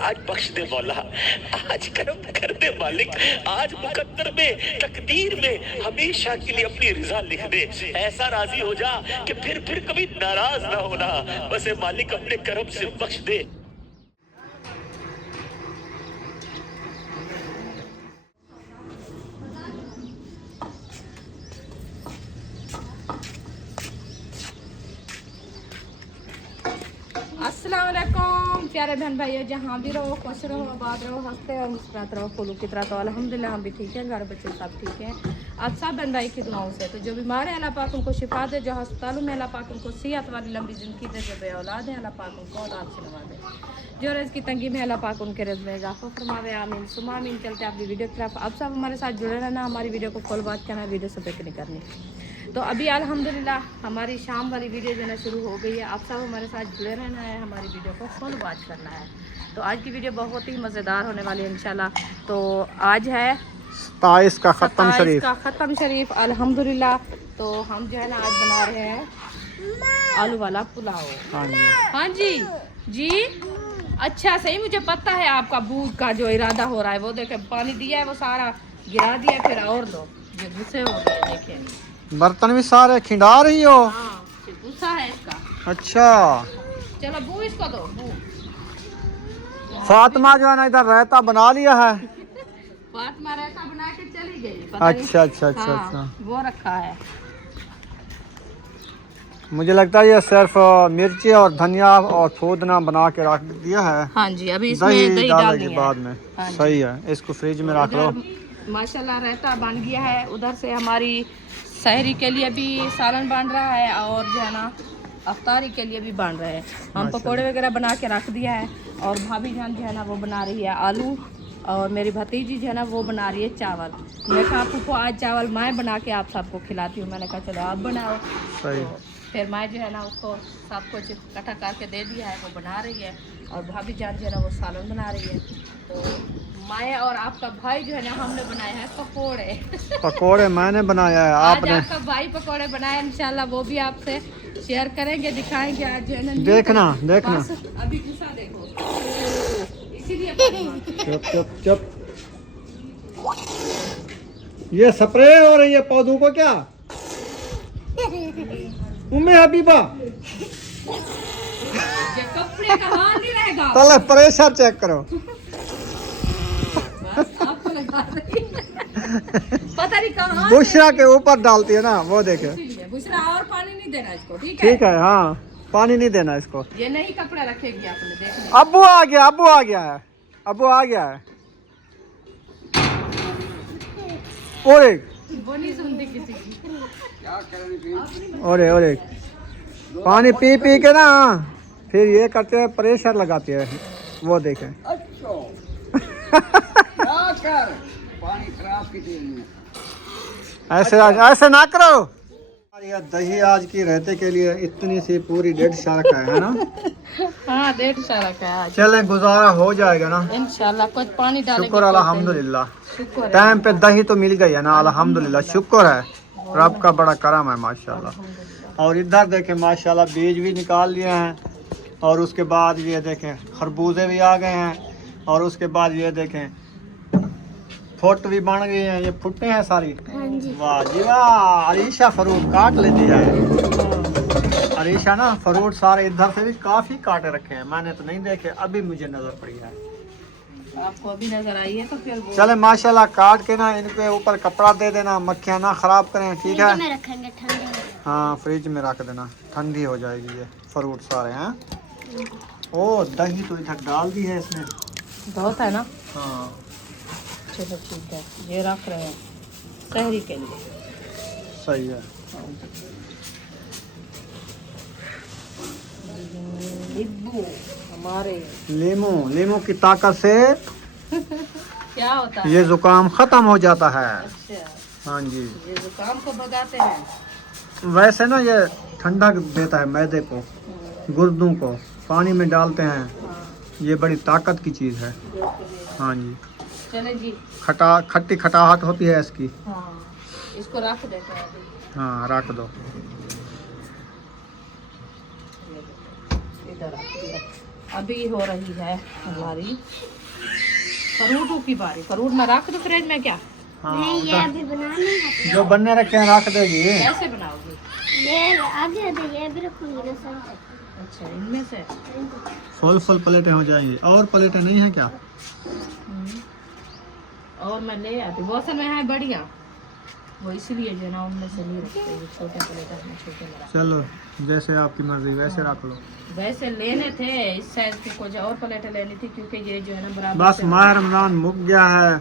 आज बख्श दे मौला, आज करम कर दे मालिक, आज मुकद्दर में तकदीर में हमेशा के लिए अपनी रिजा लिख दे। ऐसा राजी हो जा कि फिर कभी नाराज ना होना। बस ए मालिक अपने करम से बख्श दे। अस्सलाम वालेकुम प्यारे बहन भाइयों, जहाँ भी रहो खुश रहो, आबाद रहो, हंसते रहो, मुस्कुराते रहो, फूलों की तरह। तो अल्हम्दुलिल्लाह हम भी ठीक है, हमारे बच्चे सब ठीक हैं। आप सब बहन भाई की दुआओं से। तो जो बीमार है अल्लाह पाक उनको शिफा दे, जो अस्पतालों में अल्लाह पाक उनको सेहत वाली लंबी ज़िंदगी दे, जो बे औलाद है अल्लाह पाक उनको औलाद से नवाजे, जो रिज़्क़ की तंगी में अल्लाह पाक उनके रिज़्क़ में इजाफ़ा फरमावे। आमीन सुमा आमीन। चलते अपनी वीडियो की तरफ। आप सब हमारे साथ जुड़े रहना, हमारी वीडियो को फुल वॉच करना, वीडियो से ब्रेक नहीं करनी। तो अभी अल्हम्दुलिल्लाह हमारी शाम वाली वीडियो जो है शुरू हो गई है। आप सब हमारे साथ जुड़े रहना है, हमारी वीडियो को फुल वॉच करना है। तो आज की वीडियो बहुत ही मज़ेदार होने वाली है इंशाल्लाह। तो आज है 27 का ख़त्म शरीफ अल्हम्दुलिल्लाह। तो हम जो है ना आज बना रहे हैं आलू वाला पुलाव। हाँ जी जी, अच्छा सही, मुझे पता है आपका बूझ का जो इरादा हो रहा है। वो देखे पानी दिया है, वो सारा गिरा दिया, फिर और दो, ये गुस्से हो गए। देखे बर्तन भी सारे खिंडा रही हो। हाँ, गुस्सा है इसका। अच्छा चलो बू इसको दो बू। फातिमा जो है ना इधर रायता बना लिया है। फातिमा रायता बना के चली गई। अच्छा अच्छा अच्छा हाँ, अच्छा, वो रखा है। मुझे लगता है ये सिर्फ मिर्ची और धनिया और फूदना बना के रख दिया है। हाँ जी, अभी इसमें दही डालने के बाद में। हाँ, सही है, इसको फ्रिज में रख लो। माशाल्लाह रायता बन गया है। उधर से हमारी सहरी के लिए भी सालन बन रहा है, और जो है ना अफ्तारी के लिए भी बन रहे हैं। हम पकोड़े वगैरह बना के रख दिया है, और भाभी जान जो है ना वो बना रही है आलू, और मेरी भतीजी जो है ना वो बना रही है चावल। मैं कहा आपको आज चावल मैं बना के आप सबको खिलाती हूँ। मैंने कहा चलो आप बनाओ। सही। तो फिर मैं जो है ना उसको सब कुछ इकट्ठा करके दे दिया है, वो बना रही है, और भाभी जान जो है ना वो सालन बना रही है। तो मैं और आपका भाई जो है ना हमने बनाए हैं पकोड़े। पकोड़े मैंने बनाया है, आपने। आज आपका भाई पकोड़े बनाए, इंशाल्लाह वो भी आपसे शेयर करेंगे, दिखाएंगे आज जो है ना। देखना देखना, अभी गुस्सा देखो, इसीलिए चुप चुप चुप। ये स्प्रे हो रही है पौधों को क्या? उम्मे हबीबा कपड़े का हाल नहीं रहेगा। चलो प्रेशर चेक करो। आपको लगा रही है। पता नहीं कहाँ बुशरा के ऊपर डालती है ना, वो देखे। बुशरा और पानी नहीं देना इसको, ठीक ठीक है। हाँ, पानी नहीं देना इसको। ये नहीं कपड़ा रखेगी आपने, देखना। अब्बू आ गया, अब्बू आ गया है, अब्बू आ गया है। और एक, वो नहीं सुनती किसी की। और एक पानी पी पी के ना फिर ये करते हैं, प्रेशर लगाते हैं। वो देखें। ऐसे ऐसे ना करो। ये दही आज की रहते के लिए इतनी सी पूरी 1.5 का है ना। हाँ 1.5 का है। चलें, गुजारा हो जाएगा ना इंशाल्लाह। कुछ पानी डालेंगे। शुक्र अल्हम्दुलिल्लाह, शुक्र है। टाइम पे दही तो मिल गई है ना, अल्हम्दुलिल्लाह। शुक्र है, रब का बड़ा करम है माशाल्लाह। और इधर देखें माशाल्लाह बीज भी निकाल लिए हैं, और उसके बाद ये देखें खरबूजे भी आ गए हैं, और उसके बाद ये देखें फुट भी बन गए हैं। ये फुटे हैं सारी। वाह जी वाह, अरीशा फ्रूट काट लेती है। अरीशा ना फ्रूट सारे इधर से भी काफी काटे रखे हैं, मैंने तो नहीं देखे, अभी मुझे नजर पड़ी है। आपको अभी नजर आई है तो फिर चले माशाल्लाह, काट के ना इनके ऊपर कपड़ा दे देना, मक्खियाँ ना खराब करें, ठीक है। हाँ फ्रिज में रख देना, ठंडी हो जाएगी ये फ्रूट सारे हैं। ओ दही तो इधर डाल दी है इसने, बहुत है ना। हाँ चलो ठीक है, ये रख रहे हैं सहरी के लिए। सही है। नींबू हमारे, लीमू की ताकत से क्या होता है, ये जुकाम खत्म हो जाता है। अच्छा, हाँ जी, ये जुकाम को भगाते हैं। वैसे ना ये ठंडा देता है मैदे को, गुर्दों को, पानी में डालते हैं। ये बड़ी ताकत की चीज़ है। हाँ जी, चले जी। खट्टी खटाहट होती है इसकी। हाँ, इसको रख देते हैं अभी। हाँ रख दो। इधर अभी हो रही है हमारी फरूटों की बारी। फरूट में रख दो फ्रिज में क्या? हाँ, नहीं ये अभी बनाने हैं। जो बनने रखे हैं रख देगी। कैसे बनाओगी? ये आगे तो ये भी रखूंगी ना सर। अच्छा, इनमें से फुल प्लेटें हो जाएंगी। और प्लेटें नहीं है क्या? और मैं ले आती। बहुत समय है बढ़िया, वो इसीलिए जो है ना उनमें से नहीं रखते, ये छोटे प्लेट में छोटे में रखते। चलो जैसे आपकी मर्जी वैसे रख लो। वैसे लेने थे इस साइज की, कुछ और प्लेटें लेनी थी क्योंकि ये जो है ना बराबर बस से माह रमजान मुक गया है, और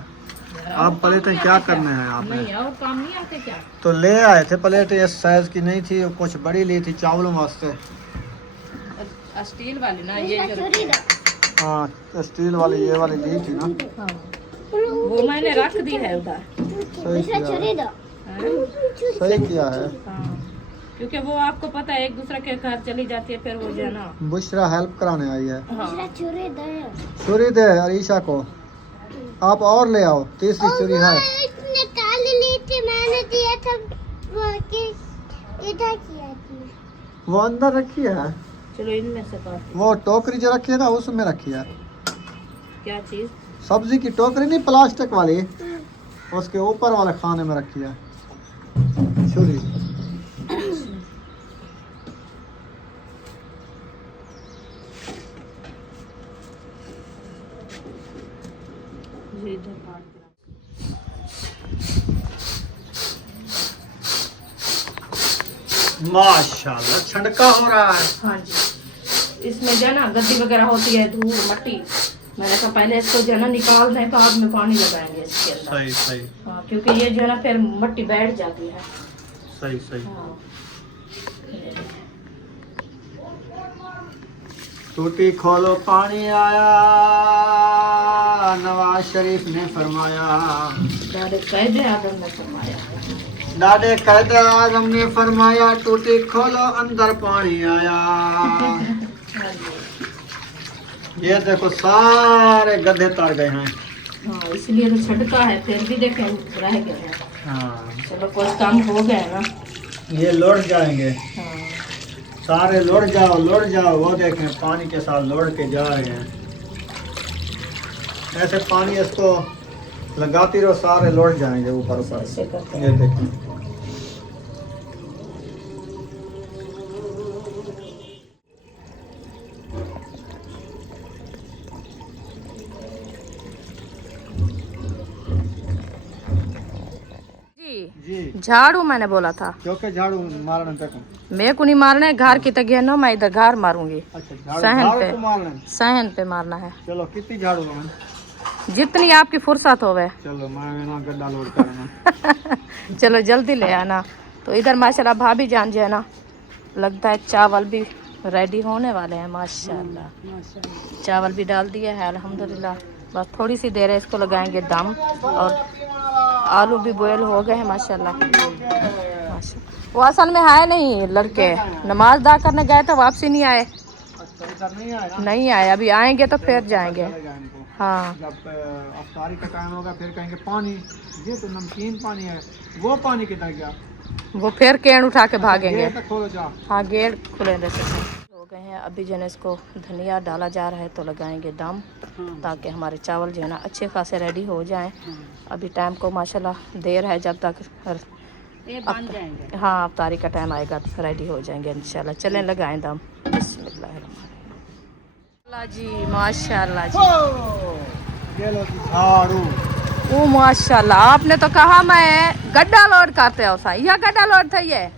अब प्लेटें काम क्या नहीं करने आते हैं आपने? नहीं और काम नहीं आते क्या? तो ले आए थे प्लेट, इस साइज की नहीं थी, कुछ बड़ी ली थी चावलों वास्ते। स्टील वाली ना, ये जो चोरी दो। हाँ स्टील वाली ये वाली ली थी ना। हाँ, वो मैंने रख दी है उधर। सही दूसरा किया चोरी है, दो। हाँ, सही किया है। हाँ, क्योंकि वो आपको पता है एक दूसरे के घर चली जाती है, फिर वो जो है ना। बुशरा हेल्प कराने आई है। हाँ, दूसरा चोरी दो। छुरी दे अरीशा को, आप और ले आओ, तीसरी छुरी है। निकाल ली थी मैंने, दिया था वो कि इधर किया थी। वो अंदर रखी है, चलो इनमें से काट। वो टोकरी जो रखी है ना उसमें रखी है। क्या चीज? सब्जी की टोकरी नहीं, प्लास्टिक वाली, उसके ऊपर वाले खाने में रखी है छुरी। ये इधर काट के रख। माशाल्लाह छंडका हो रहा है। हाँ जी, इसमें जो है ना गद्दी वगैरह होती है, धूल मट्टी, मैंने कहा पहले इसको जो है ना निकाल दें, बाद में पानी लगाएंगे इसके अंदर। सही सही हाँ, क्योंकि ये जो है ना फिर मट्टी बैठ जाती है। सही सही। हाँ, टूटी खोलो पानी आया, नवाज शरीफ ने फरमाया। दादे कायदे आदम ने फरमाया। दादे कहते आजम ने फरमाया, टूटी खोलो अंदर पानी आया। हाँ जी। ये देखो सारे गड्ढे तर गए हैं। हाँ, इसलिए तो छटका है, फिर भी देखें रह गए हैं। हाँ चलो कुछ काम हो गया ना। ये लौट जाएंगे हाँ, सारे, लौट जाओ। वो देखें पानी के साथ लौट के जा रहे हैं। ऐसे पानी इसको लगाती रहो, सारे लौट जाएंगे ऊपर ऊपर। ऐसे करते हैं। ये देखें जी। झाड़ू मैंने बोला था, क्योंकि झाड़ू मारने तक। मेरे को नहीं मारना है, घर की तक ना, मैं इधर घर मारूंगी। अच्छा सहन झाड़ू पे। को मारना है। सहन पे मारना है, चलो कितनी झाड़ू है? जितनी आपकी फुर्सत होवे। चलो मैं ना गड्ढा लोड करना। चलो जल्दी ले आना। तो इधर माशाल्लाह भाभी जान जो है ना, लगता है चावल भी रेडी होने वाले हैं। माशाल्लाह चावल भी डाल दिया है अल्हम्दुलिल्लाह। बस थोड़ी सी देर है, इसको लगाएंगे दम। और आलू भी बॉयल हो गए हैं माशाल्लाह। माशाल्लाह वो असल में है नहीं, लड़के नमाज अदा करने गए तो वापसी नहीं आए। अच्छा इधर नहीं आया? नहीं आए, अभी आएंगे तो फिर जाएंगे। हाँ, जब अफ्तारी का टाइम होगा फिर कहेंगे पानी, ये तो नमकीन पानी है, वो पानी किधर गया? वो फिर कैन उठा के भागेंगे। गेट तक खोलो जा। हाँ, गेट खुले रहते हो गए हैं। अभी जो है ना इसको धनिया डाला जा रहा है, तो लगाएंगे दम, ताकि हमारे चावल जो है ना अच्छे खासे रेडी हो जाएं। अभी टाइम को माशाल्लाह देर है, जब तक ये बन जाएंगे। हाँ, अफ्तारी का टाइम आएगा तो रेडी हो जाएंगे इंशाल्लाह। चलें लगाएं दम। बिस्मिल्लाह जी, माशाल्लाह जी। ये लो जी झाड़ू। ओ माशाल्लाह, आपने तो कहा मैं गड्ढा लोड करते हो सा, यह गड्ढा लोड था ये।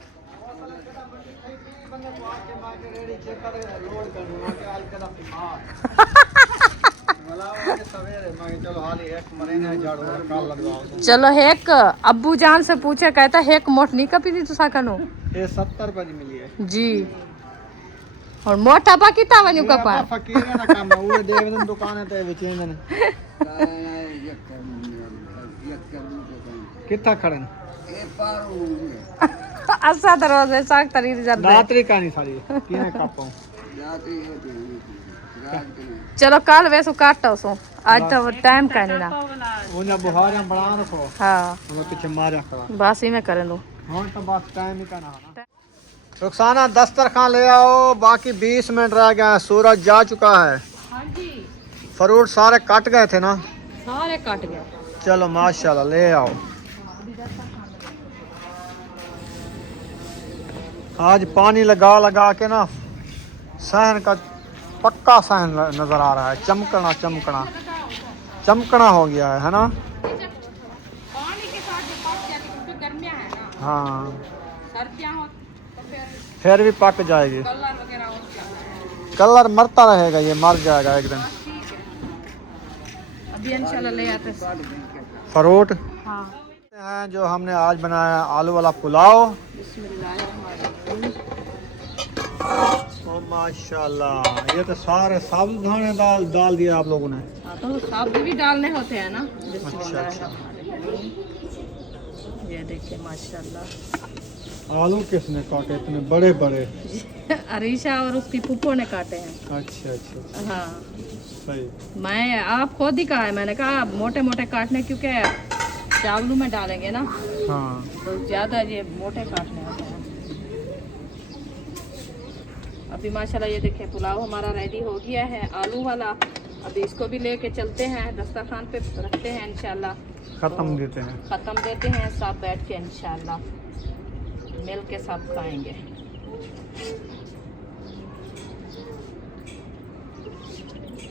चलो एक अब्बू जान से पूछे, कहता एक मोट नहीं कपी थी तुसा कनु। ये 70 रुपए की मिली है जी। और मोटा पा कितना वनु कपा? फकीर है ना काम, वो देवन दुकान है ते बेचेंदन। कितना खड़न? अच्छा दरवाजे साग तरी जल्दी। रात्रि का नहीं सारी किने कापो। चलो कल वैसो काटो सो, आज तो टाइम का नहीं ना। वो ना बुहार बना रखो। हाँ, वो पीछे मारा करा। बस ही में करें लो। हां तो बस टाइम ही का ना। रुखसाना दस्तरखान ले आओ, बाकी 20 मिनट रह गए हैं, सूरज जा चुका है। हाँ जी, फ्रूट सारे कट गए थे ना, सारे कट गए। चलो माशाल्लाह ले आओ। आज पानी लगा लगा के ना सहन का पक्का सहन नजर आ रहा है, चमकना चमकना चमकना हो गया है ना। पानी के साथ जो पक जाती है, क्योंकि गर्मियाँ है ना, हाँ सर्दियाँ हो तो फिर भी पक जाएगी। कलर वगैरह हो जाता है। कलर मरता रहेगा, ये मर जाएगा एक दिन। ठीक है, अभी इंशाल्लाह ले आते हैं। फ्रूट हाँ, हैं जो हमने आज बनाया आलू वाला पुलाव। बिस्मिल्लाहिर्रहमानिर्रहीम। ओ माशाल्लाह, ये तो सारे साबुत खाने डाल दिया आप लोगों ने। हाँ, तो सब्जी भी डालने होते हैं ना। अच्छा। बिस्मिल्लाहिर्रहमानिर्रहीम। ये देखिए माशाल्लाह। आलू किसने काटे इतने बड़े बड़े? अरीशा और उसकी पुप्पो ने काटे हैं। अच्छा अच्छा हाँ, सही। मैं आप खुद ही कहा है, मैंने कहा मोटे मोटे काटने, क्योंकि चावलों में डालेंगे ना हाँ तो ज़्यादा ये मोटे काटने होते हैं। अभी माशाल्लाह ये देखिए पुलाव हमारा रेडी हो गया है आलू वाला। अभी इसको भी लेके चलते हैं, दस्तरखान पे रखते हैं इंशाल्लाह। खत्म देते हैं। ख़त्म देते हैं, सब बैठ के इंशाल्लाह मिल के सब खाएंगे।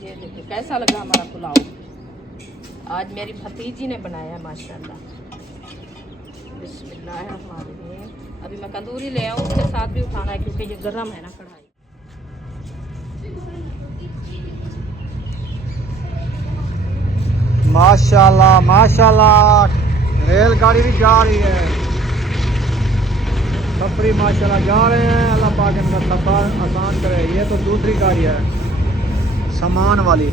ये देखिए कैसा लगा हमारा पुलाव। आज मेरी भतीजी ने बनाया है माशाल्लाह। बिस्मिल्लाहिर्रहमानिर्रहीम। अभी मैं तंदूरी ले आऊँ, उसके साथ भी उठाना है क्योंकि ये गर्म है ना कढ़ाई। माशाल्लाह माशाल्लाह, रेलगाड़ी भी जा रही है, सफरी माशाल्लाह जा रहे हैं। अल्लाह पाक इनका सफ़र आसान करे। ये तो दूसरी गाड़ी है सामान वाली।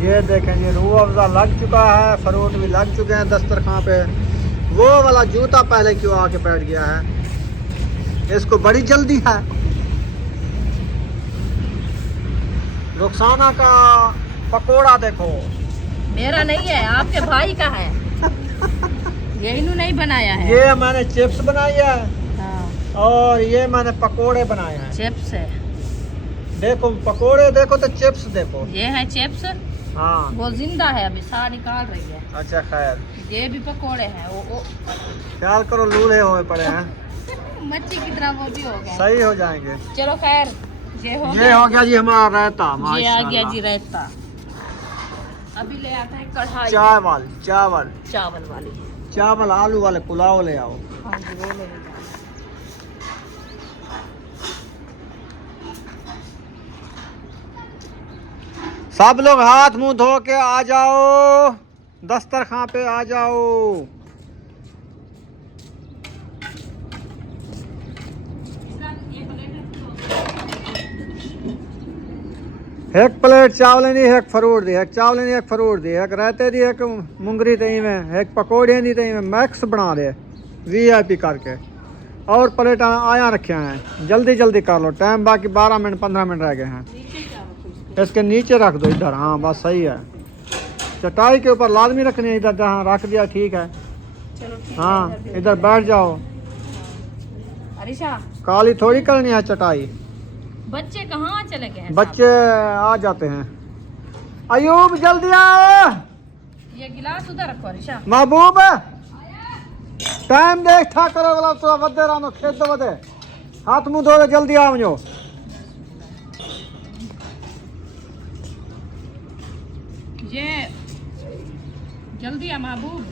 ये देखें, ये रूह अफ़ज़ा लग चुका है, फ्रूट भी लग चुके हैं दस्तरखान पे। वो वाला जूता पहले क्यों आके बैठ गया है? इसको बड़ी जल्दी है। रुखसाना का पकोड़ा देखो, मेरा नहीं है, आपके भाई का है। ये इन्होंने नहीं बनाया है। ये मैंने चिप्स बनाई है हाँ, और ये मैंने पकोड़े बनाए हैं। चिप्स है। देखो पकोड़े देखो तो चिप्स देखो। ये है चिप्स, हाँ वो जिंदा है, अभी साह निकाल रही है। अच्छा खैर, ये भी पकोड़े हैं। वो ख्याल करो लूले हुए पड़े हैं, मच्छी की तरह वो भी हो गए। सही हो जाएंगे। चलो खैर, ये हो ये हो गया जी हमारा रायता। ये आ गया माशाल्लाह। जी रायता। अभी ले आता है कढ़ाई चावल चावल चावल वाली। चावल आलू वाले पुलाव ले आओ। हाँ जी, वो ले लेंगे। सब लोग हाथ मुंह धो के आ जाओ, दस्तरखान पे आ जाओ। एक प्लेट चावल दी, एक फ्रूट दी, एक चावल दी, एक फ्रूट दी, एक रायते दी, एक मुंगरी तई में, एक पकौड़े दी तई में, मैक्स बना दे VIP करके। और प्लेट आया रखे हैं, जल्दी जल्दी कर लो, टाइम बाकी 12 मिनट 15 मिनट रह गए हैं। इसके नीचे रख दो इधर। हाँ बस सही है। चटाई के ऊपर लाजमी रखनी है, इधर जहाँ रख दिया ठीक है। चलो ठीक है, हाँ इधर बैठ जाओ, अरीशा काली थोड़ी करनी है चटाई। बच्चे कहाँ चले गए हैं? बच्चे आ जाते हैं। अयूब जल्दी आओ। ये गिलास उधर रखो अरीशा। महबूब टाइम देख था करो वाला तो वधे रानो खेत वधे। हाथ मुंह धो जल्दी आ वञो। ये जल्दी आ महबूब।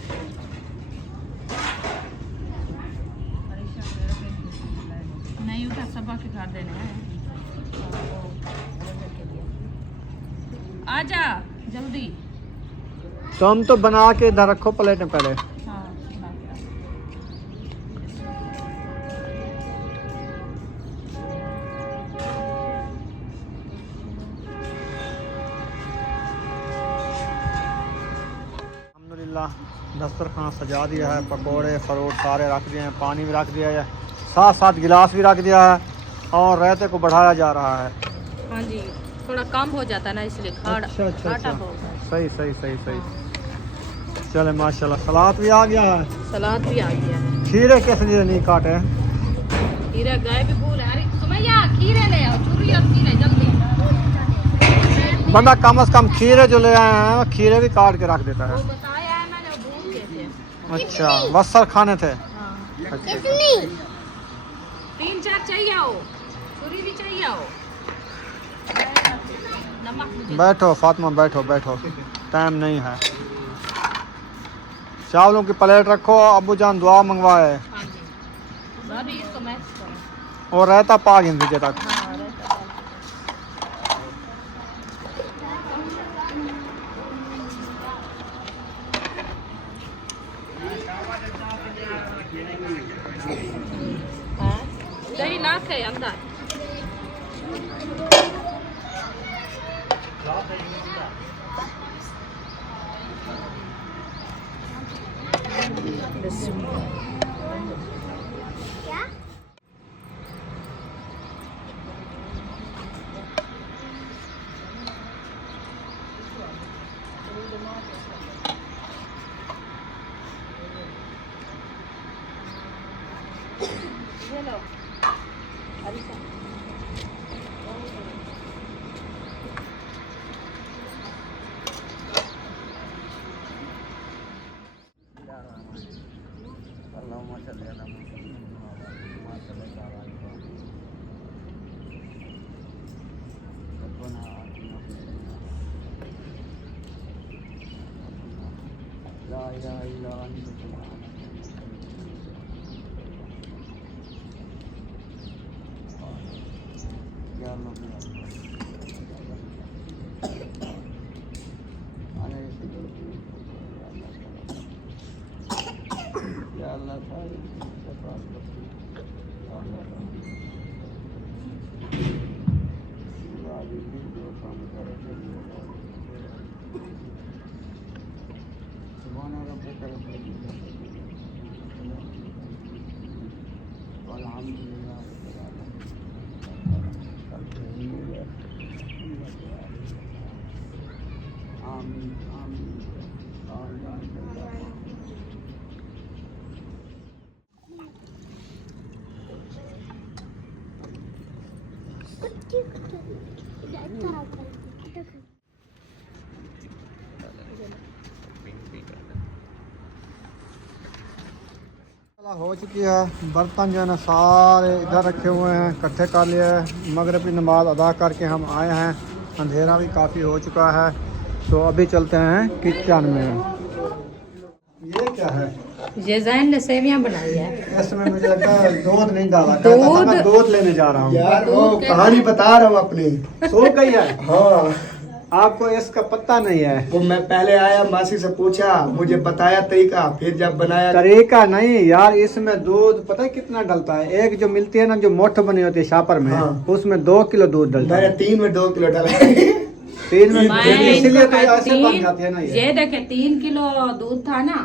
नहीं उधर सबा के घर देने हैं। आजा जल्दी। तुम तो बना के इधर रखो प्लेट में पहले। हाँ, अल्हम्दुलिल्लाह दस्तरखान सजा दिया है, पकोड़े फ्रूट सारे रख दिए हैं, पानी भी रख दिया है, साथ साथ गिलास भी रख दिया है और रायते को बढ़ाया जा रहा है। हाँ जी, थोड़ा कम हो जाता है ना इसलिए खाड़ा अच्छा अच्छा आटा अच्छा, होगा। सही सही सही सही। चले माशाल्लाह, सलाद भी आ गया है। सलाद भी आ गया है। खीरे किस लिए नहीं काटे हैं? खीरे गए भी भूल। अरे सुमैया खीरे ले आओ, चूरी और खीरे जल्दी। बंदा कम से कम खीरे जो ले आए हैं खीरे भी काट के रख देता वो है। बताया है मैंने, वो भूल गए थे। अच्छा बसर खाने थे। हाँ अच्छा। इतनी 3-4 चाहिए आओ, चूरी भी चाहिए आओ। नमक मुझे बैठो फातिमा बैठो बैठो, टाइम नहीं है। चावलों की प्लेट रखो, अब्बू जान दुआ मंगवाए हाँ जी भाभी इसको मैक्स करो। और रहता पाग इंतजे तक। हाँ रहता है। हाँ, दही नाक है अंदर। क्या ये लो अरिसा। हो चुकी है, बर्तन जो है ना सारे इधर रखे हुए हैं, इकट्ठे कर लिए। मगरिब की नमाज अदा करके हम आए हैं, अंधेरा भी काफ़ी हो चुका है। तो अभी चलते हैं किचन में। ये क्या है? ये जैन ने सेवियां बनाई है। इसमें मुझे लगता है दूध नहीं डाला, दूध- मैं दूध लेने जा रहा हूँ। यार वो कहानी बता रहा हूँ अपनी। सो गई है, हाँ आपको इसका पता नहीं है। वो मैं पहले आया, मासी से पूछा, मुझे बताया तरीका, फिर जब बनाया तरीका नहीं यार, इसमें दूध पता है कितना डलता है। एक जो मिलती है ना, जो मोठ बनी होती है शापर में, हाँ। उसमें 2 किलो दूध डलता मैंने है। 3 में 2 किलो डाला। 3 में मैं इसीलिए इनको तो ऐसे बन तीन- जाती है ना ये देखे 3 किलो दूध था ना,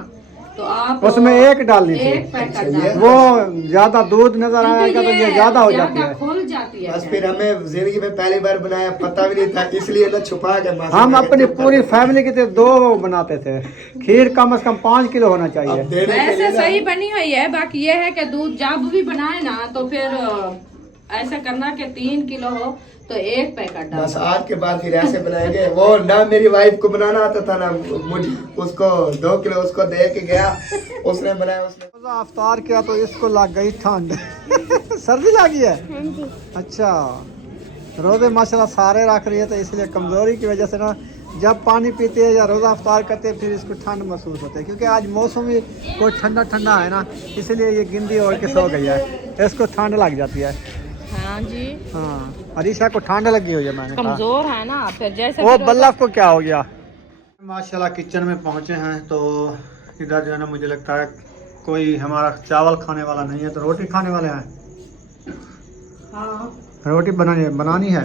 तो आप उसमें 1 डालनी थी। एक पैकेट ये- डाल। वो ज्यादा दूध नजर आएगा तो ये ज्यादा हो जाती है। खुल जाती है। बस फिर हमें जिंदगी में पहली बार बनाया, पता भी नहीं था, इसलिए ना छुपा के मासी हम ने अपनी कहा, पूरी फैमिली के 2 बनाते थे। खीर कम से कम 5 किलो होना अब चाहिए। देने के वैसे लिए ना- सही बनी हुई है। बाकी ये है कि दूध जब भी बनाए ना, तो फिर ऐसा करना कि 3 किलो हो तो 1 पैकेट बस डालो। आज के बाद फिर ऐसे बनाएंगे। वो ना मेरी वाइफ को बनाना आता था ना मुझे, उसको 2 किलो उसको दे के गया, उसने बनाया। उसने अफ्तार किया तो इसको लग गई ठंड। सर्दी लगी है। हाँ जी अच्छा, रोजे माशाल्लाह सारे रख रही है, तो इसलिए कमजोरी की वजह से ना जब पानी पीते हैं या रोज़ा अफ्तार करते हैं फिर इसको ठंड महसूस होती है। क्योंकि आज मौसम भी कोई ठंडा ठंडा है ना, इसलिए ये गिंदी ओढ़ के सो गई है, इसको ठंड लग जाती है। हाँ जी, हाँ, अरीशा को ठंड लगी हुई है, मैंने कहा। कमजोर है ना, फिर जैसे वो फिर बल्लभ को क्या हो गया। माशाल्लाह किचन में पहुंचे हैं, तो इधर जो है ना मुझे लगता है कोई हमारा चावल खाने वाला नहीं है, तो रोटी खाने वाले हैं। हाँ रोटी बनानी है,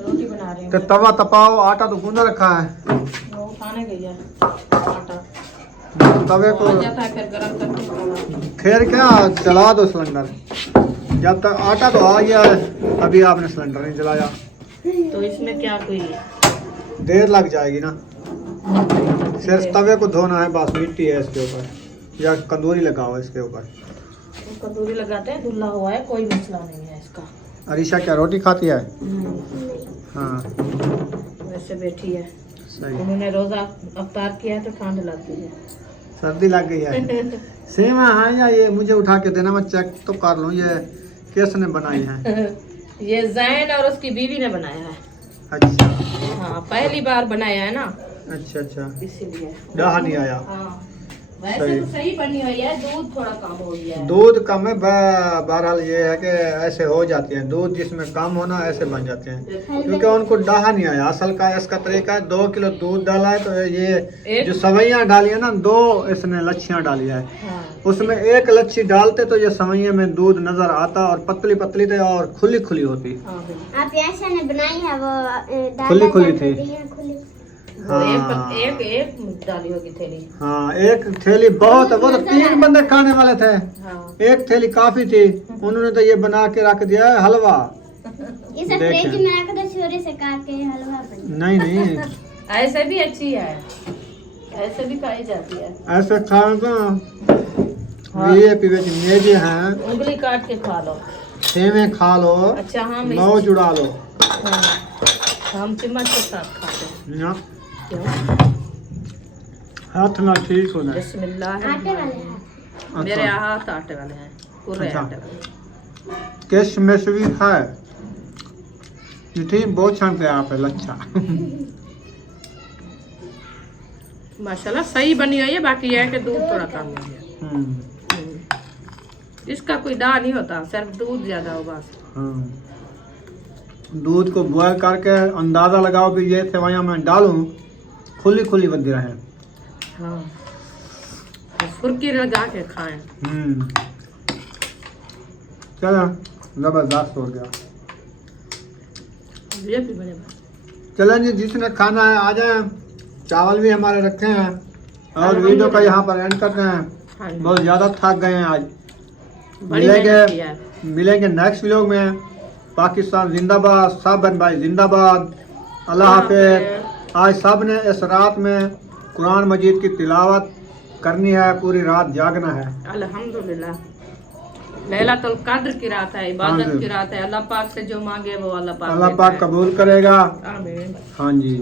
रोटी बना रहे तो हैं। तवा तपाओ, आटा तो गूंदा रखा है। वो खाने गई है आटा, तवे को आ जाता है फिर गरम करके खाना। फिर क्या जला दो सिलेंडर। जब तक आटा तो आ गया है, अभी आपने सिलेंडर नहीं जलाया, तो इसमें क्या कोई देर लग जाएगी ना। सिर्फ तवे को धोना है, बस मिट्टी है इसके ऊपर, या कंदूरी लगाओ इसके ऊपर। उसका दूरी लगाते हैं, धुला हुआ है, कोई मसला नहीं है इसका। अरीशा क्या रोटी खाती है? हाँ वैसे बैठी है, सही। उन्होंने रोजा अफ्तार किया तो ठंड लगती है। सर्दी लग गई है। सेम है हाँ, या ये मुझे उठा के देना, मैं चेक तो कर लूँ ये किसने बनाई है। ये जैन और उसकी बीवी ने बनाया है। अच्छा हाँ, पहली बार बनाया है ना, अच्छा अच्छा, इसीलिए डहा नहीं आया। हाँ, वैसे सही। तो सही बनी हुई है, दूध थोड़ा कम हो गया है। दूध कम है, बहरहाल ये है कि ऐसे हो जाते हैं, दूध जिसमें कम होना ऐसे बन जाते हैं, क्योंकि उनको डाहा नहीं आया। असल का इसका तरीका है, 2 किलो दूध डाला है तो ये जो सवैयाँ डाली है ना, 2 इसने लच्छियाँ डाली है, हाँ, उसमें 1 लच्छी डालते तो ये सवैये में दूध नजर आता और पतली पतली थी और खुली खुली होती। हाँ, बिल्कुल। आप ऐसा ने बनाई है वो खुली खुली थी। खुली। वो हाँ। एक डाली होगी थैली। हाँ, एक थैली बहुत, वो तो 3 बंदे खाने वाले थे, हाँ, 1 थैली काफी थी। उन्होंने तो ये बना के रख दिया है हलवा। इसे देखें। फ्रिज में रख दो, छुरी से काट के हलवा बन। नहीं नहीं, ऐसे भी अच्छी है, ऐसे भी खाई जाती है। ऐसे खाओ तो हाँ। ये पीवे मेजे हैं, उंगली काट के खा लो। सेवे खा लो, अच्छा हाँ, मौज उड़ा लो। हाँ, हम चम्मच के साथ खाते हैं। ना, क्यों? हाथ ना ठीक होना। बिस्मिल्लाह। आटे वाले हैं। मेरे अच्छा, हाथ आटे वाले हैं, पूरे अच्छा। आटे वाले। किशमिश भी है, ठीक बहुत छान पे आप है लच्छा। माशाल्लाह सही बनी हुई है, बाकी यह है कि दूध थोड़ा कम हो गया। इसका कोई डा नहीं होता, सिर्फ दूध ज्यादा हो बस। दूध को बॉयल करके अंदाजा लगाओ कि ये सेवैयाँ मैं डालूं, खुली खुली बन रहे। हाँ, फुर्की लगा के खाएं। चलो जबरदस्त हो गया। ये भी बने चलें जी, जिसने खाना है आ जाए, चावल भी हमारे रखे हैं और वीडियो का यहाँ पर एंड करते हैं। हाँ जी। बहुत ज़्यादा थक गए हैं आज। बड़ी मेहनत की है। मिलेंगे नेक्स्ट व्लॉग में। पाकिस्तान जिंदाबाद, सब बहन भाई जिंदाबाद, अल्लाह हाफिज। आज सब ने इस रात में कुरान मजीद की तिलावत करनी है, पूरी रात जागना है। अल्हम्दुलिल्लाह, लैलतुल कद्र की रात है, हाँ इबादत जी। की रात है। अल्लाह पाक से जो मांगे वो अल्लाह पाक अल्लाह देता पाक है। कबूल करेगा। आमीन। हाँ जी,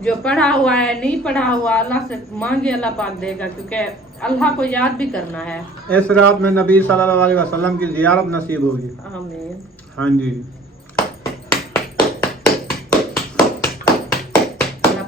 जो पढ़ा हुआ है, नहीं पढ़ा हुआ, अल्लाह से मांगे, अल्लाह पाक देगा, क्योंकि अल्लाह को याद भी करना है। इस रात में नबी सल्लल्लाहु अलैहि वसल्लम की जियारत नसीब होगी। आमीन। हाँ जी।